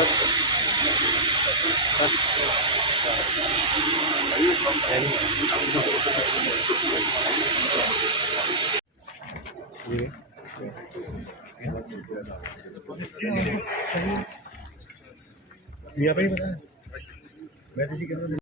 Iya apa ini? Berarti sih kan.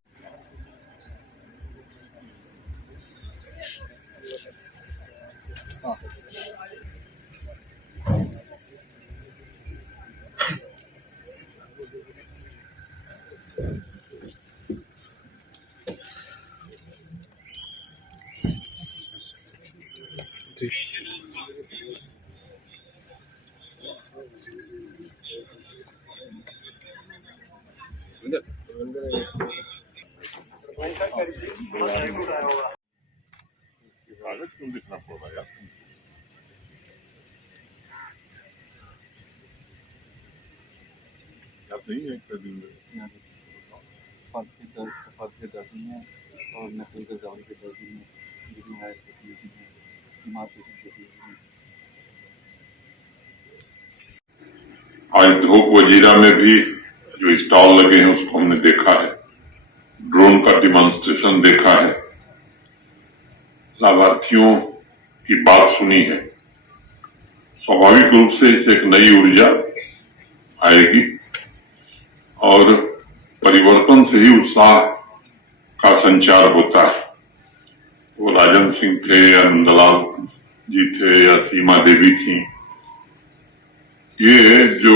कागज क्यों लिखना पड़ रहा है यार? याद नहीं है एक दिन में पद के दर्जन में और नकल के जान के दर्जन में जितनी है आज धोक वजीरा में भी जो स्टॉल लगे हैं उसको हमने देखा है, ड्रोन का डिमॉन्स्ट्रेशन देखा है, लाभार्थियों की बात सुनी है। स्वाभाविक रूप से इससे एक नई ऊर्जा आएगी और परिवर्तन से ही उत्साह का संचार होता है। वो राजन सिंह थे या नंदलाल जी थे या सीमा देवी थी, ये जो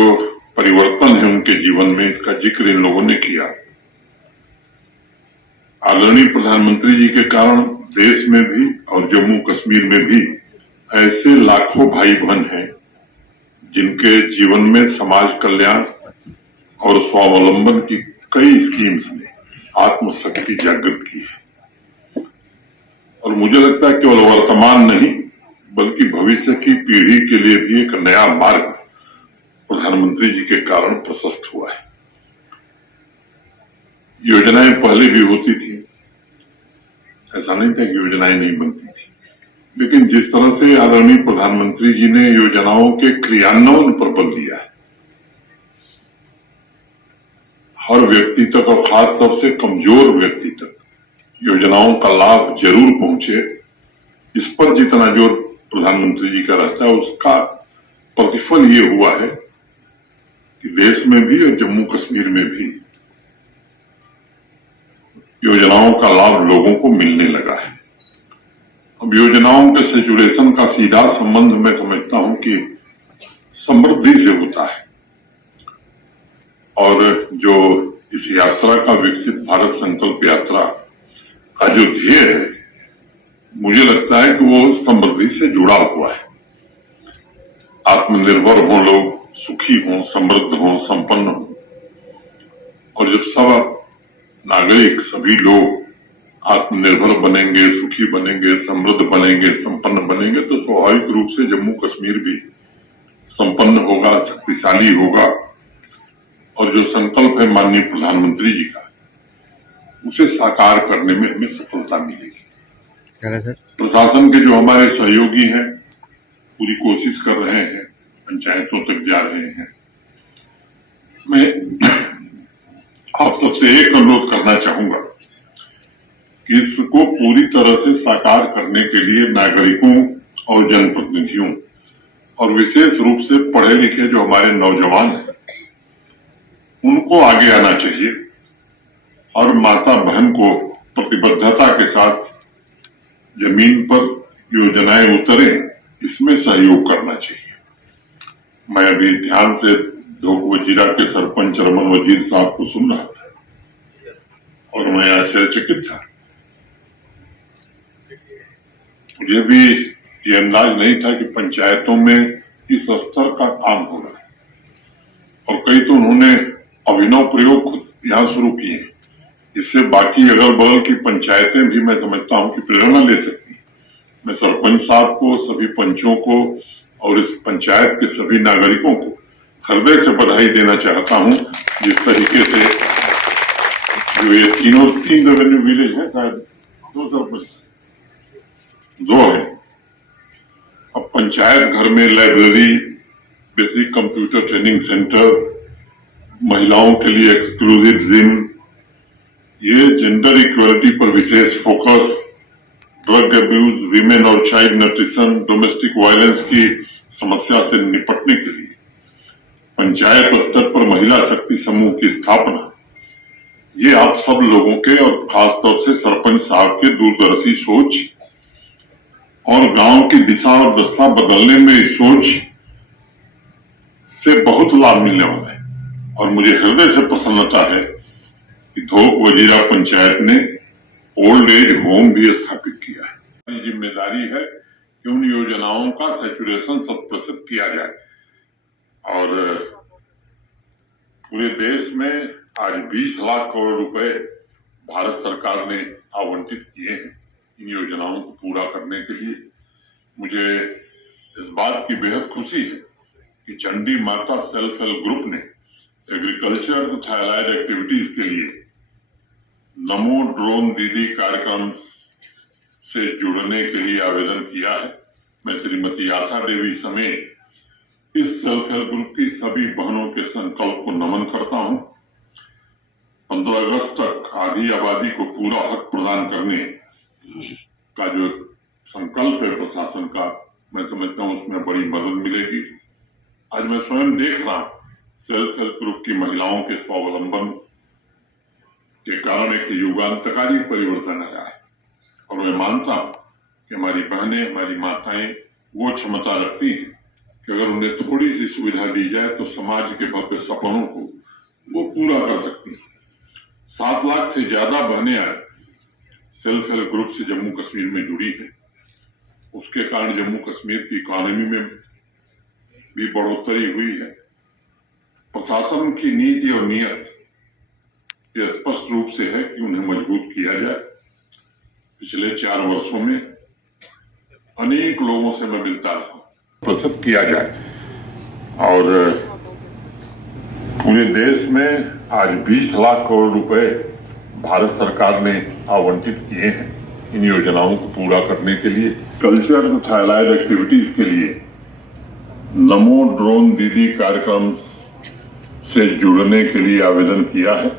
परिवर्तन है उनके जीवन में, इसका जिक्र इन लोगों ने किया। आदरणीय प्रधानमंत्री जी के कारण देश में भी और जम्मू कश्मीर में भी ऐसे लाखों भाई बहन हैं जिनके जीवन में समाज कल्याण और स्वावलंबन की कई स्कीम्स ने आत्मशक्ति जागृत की है। और मुझे लगता है केवल वर्तमान नहीं बल्कि भविष्य की पीढ़ी के लिए भी एक नया मार्ग प्रधानमंत्री जी के कारण प्रशस्त हुआ है। योजनाएं पहले भी होती थी, ऐसा नहीं था कि योजनाएं नहीं बनती थी, लेकिन जिस तरह से आदरणीय प्रधानमंत्री जी ने योजनाओं के क्रियान्वयन पर बल दिया है, हर व्यक्ति तक और खास तौर से कमजोर व्यक्ति तक योजनाओं का लाभ जरूर पहुंचे, इस पर जितना जोर प्रधानमंत्री जी का रहता है उसका प्रतिफल ये हुआ है कि देश में भी और जम्मू कश्मीर में भी योजनाओं का लाभ लोगों को मिलने लगा है। अब योजनाओं के सैचुरेशन का सीधा संबंध मैं समझता हूं कि समृद्धि से होता है और जो इस यात्रा का विकसित भारत संकल्प यात्रा का जो ध्येय है, मुझे लगता है कि वो समृद्धि से जुड़ा हुआ है। आत्मनिर्भर हों लोग, सुखी हों, समृद्ध हों, संपन्न हों, और जब सब नागरिक सभी लोग आत्मनिर्भर बनेंगे, सुखी बनेंगे, समृद्ध बनेंगे, संपन्न बनेंगे तो स्वाभाविक रूप से जम्मू कश्मीर भी संपन्न होगा, शक्तिशाली होगा और जो संकल्प है माननीय प्रधानमंत्री जी का उसे साकार करने में हमें सफलता मिलेगी। प्रशासन के जो हमारे सहयोगी हैं पूरी कोशिश कर रहे हैं, पंचायतों तक जा रहे हैं। मैं आप सबसे एक अनुरोध करना चाहूंगा कि इसको पूरी तरह से साकार करने के लिए नागरिकों और जनप्रतिनिधियों और विशेष रूप से पढ़े लिखे जो हमारे नौजवान हैं उनको आगे आना चाहिए और माता बहन को प्रतिबद्धता के साथ जमीन पर योजनाएं उतरे, इसमें सहयोग करना चाहिए। मैं अभी ध्यान से धोक वजीरा के सरपंच रमन वजीर साहब को सुन रहा था और मैं आश्चर्यचकित था। मुझे भी ये अंदाज नहीं था कि पंचायतों में इस स्तर का काम हो रहा है और कई तो उन्होंने अभिनव प्रयोग खुद यहां शुरू किए हैं। इससे बाकी अगल बगल की पंचायतें भी मैं समझता हूं कि प्रेरणा ले सकती हैं। मैं सरपंच साहब को, सभी पंचों को और इस पंचायत के सभी नागरिकों को हृदय से बधाई देना चाहता हूं जिस तरीके से जो ये तीन रेवेन्यू विलेज है, शायद दो है। अब पंचायत घर में library, basic computer training centre, महिलाओं के लिए एक्सक्लूसिव जिम, ये जेंडर इक्वलिटी पर विशेष फोकस, ड्रग अब्यूज, विमेन और चाइल्ड न्यूट्रिशन, डोमेस्टिक वायलेंस की समस्या से निपटने के लिए पंचायत स्तर पर महिला शक्ति समूह की स्थापना, ये आप सब लोगों के और खासतौर से सरपंच साहब के दूरदर्शी सोच और गांव की दिशा और दशा बदलने में इस सोच से बहुत लाभ मिलने वाला है। और मुझे हृदय से प्रसन्नता है कि धोक वजीरा पंचायत ने ओल्ड एज होम भी स्थापित किया है। हमारी जिम्मेदारी है कि उन योजनाओं का सैचुरेशन 100% किया जाए। और पूरे देश में आज 20 लाख करोड़ रुपए भारत सरकार ने आवंटित किए हैं इन योजनाओं को पूरा करने के लिए। मुझे इस बात की बेहद खुशी है कि चंडी माता सेल्फ हेल्प ग्रुप ने एग्रीकल्चर तथा एलाइड एक्टिविटीज के लिए नमो ड्रोन दीदी कार्यक्रम से जुड़ने के लिए आवेदन किया है। मैं श्रीमती आशा देवी समेत इस सेल्फ हेल्प ग्रुप की सभी बहनों के संकल्प को नमन करता हूं। 15 अगस्त तक आधी आबादी को पूरा हक प्रदान करने का जो संकल्प है प्रशासन का, मैं समझता हूं उसमें बड़ी मदद मिलेगी। आज मैं स्वयं देख रहा हूं सेल्फ हेल्प ग्रुप की महिलाओं के स्वावलंबन के कारण एक युगांतकारी परिवर्तन आया है। और मैं मानता हूं कि हमारी बहनें, हमारी माताएं वो क्षमता रखती हैं कि अगर उन्हें थोड़ी सी सुविधा दी जाए तो समाज के भव्य सपनों को वो पूरा कर सकती हैं। 7 लाख से ज्यादा बहनें आज सेल्फ हेल्प ग्रुप से जम्मू कश्मीर में जुड़ी है। उसके कारण जम्मू कश्मीर की इकोनॉमी में भी बढ़ोतरी हुई है। प्रशासन की नीति और नियत ये स्पष्ट रूप से है कि उन्हें मजबूत किया जाए। पिछले 4 वर्षों में अनेक लोगों से मैं मिलता रहा, प्रस्तुत किया जाए। और पूरे देश में आज 20 लाख करोड़ रुपए भारत सरकार ने आवंटित किए हैं इन योजनाओं को पूरा करने के लिए। कल्चर तथा एलाइड एक्टिविटीज के लिए नमो ड्रोन दीदी कार्यक्रम से जुड़ने के लिए आवेदन किया है।